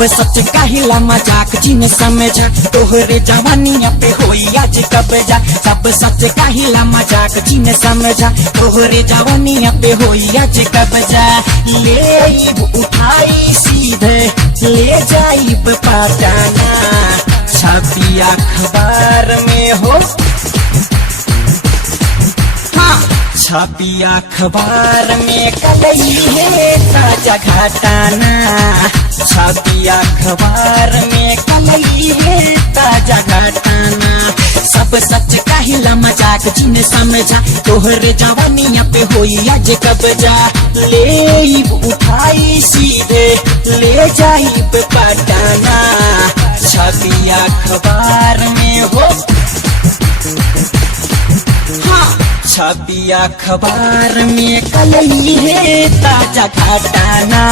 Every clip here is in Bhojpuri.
सब सच कहिला मजाक जिन समझा तोहरे जवानिया पे होई आज कब्जा। सब सच कहिला मजाक जिन समझा तोहरे जवानिया पे होई आज कब्जा। ले उठाई सीधे ले जाइब पटाना छपी अखबार में हो। छपी अखबार में कलई है ताजा घटाना। छपी अखबार में कलई है ताजा घटाना। सब सच कहिला मजाक जिन समझा तोहरे जवानिया पे होई आज कब्जा। ले उठाई सीधे ले जाइब पटाना छपी अखबार में हो। छपी अखबार में कलई है ताजा घटाना।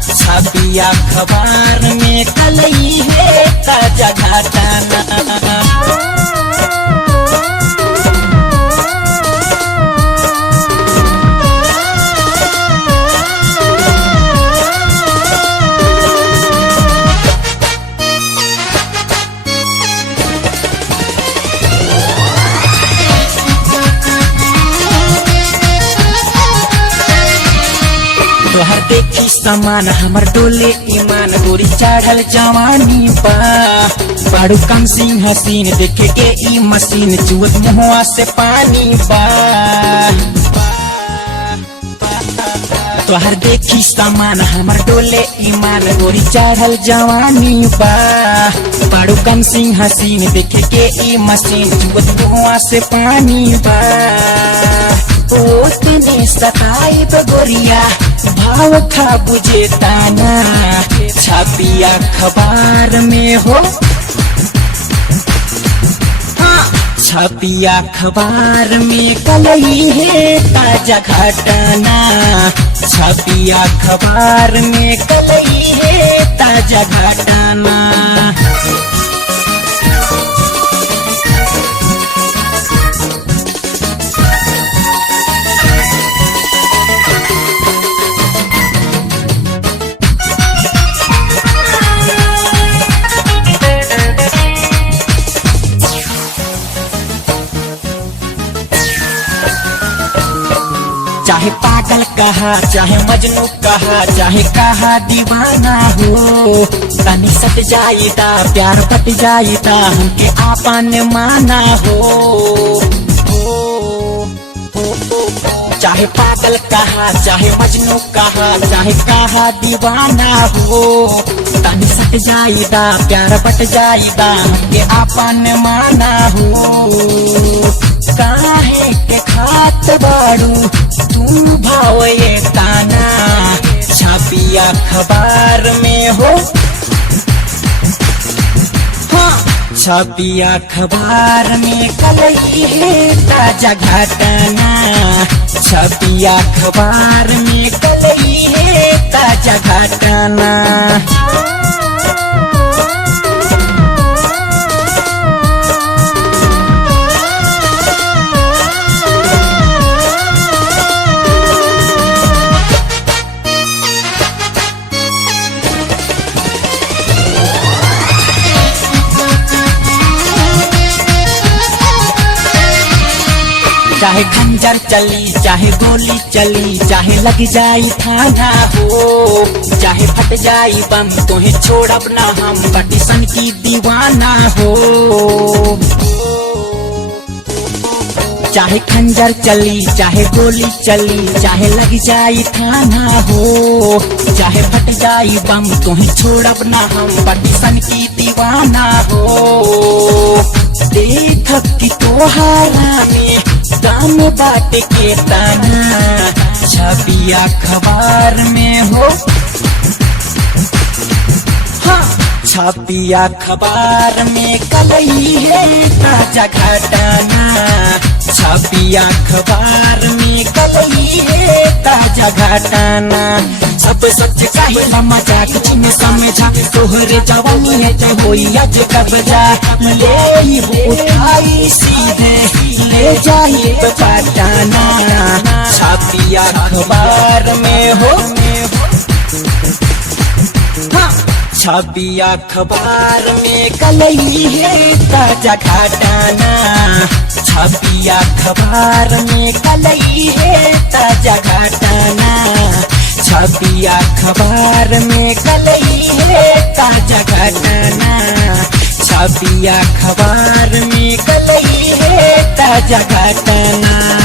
छपी अखबार में कलई है ताजा घटाना। तोहर देखी समान हमर डोले ईमान गोरी चढ़ल जवानी बा। बाड़ू कम सिंह हसीन देखे के ई मशीन चुअत मुहुआ से पानी बा। तोहर देखी समान हमर डोले ईमान गोरी चढ़ल जवानी बा। बाड़ू कम सिंह हसीन देखे के ई मशीन चुअत मुहुआ से पानी बा। ओ तने सताई गोरिया भाव खा बुझे ताना छपी अखबार में हो। छपी अखबार में कलई है ताजा घटाना। छपी अखबार में कलई है ताजा घटाना। चाहे पागल कहा चाहे मजनू कहा चाहे कहा दीवाना हो। तनी सट जाइता प्यार पट जाइता हमके आपन माना हो। चाहे पागल कहा चाहे मजनू कहा चाहे कहा दीवाना हो। तनी सट जाइता प्यार पट जाइता हमके आपन माना हो। काहे के खात बाड़ू तू भाव ये ताना छपी अखबार में हो। छपी अखबार में कलई है ताजा घटाना। छपी अखबार में कलई है ताजा घटाना। चाहे खंजर चली चाहे गोली चली चाहे लग जाई थाना हो। चाहे फट जाई बम तोहे छोड़ब ना हम बटिसन की दीवाना हो। चाहे खंजर चली चाहे गोली चली चाहे लग जाई थाना हो। चाहे फट जाई बम तोहे छोड़ब ना हम बटिसन की दीवाना हो। देख कि तोहारा में दाम बाट के ताना छपी अखबार में हो। छपी अखबार में कलई है ताजा घटाना। छपी अखबार में कलई है ताजा घटाना। सब सच कहिला मजाक जिन समझा तोहरे जवानिया पे होई आज कब्जा। ले उठाई सीधे ले जाइब पटाना छपी अखबार में हो। छवि अखबार में कलई है ताजा घटाना, छवि अखबार में कलई है ताजा घटाना, छवि अखबार में कलई है ताजा घटाना, छवि अखबार में कलई है ताजा घटाना।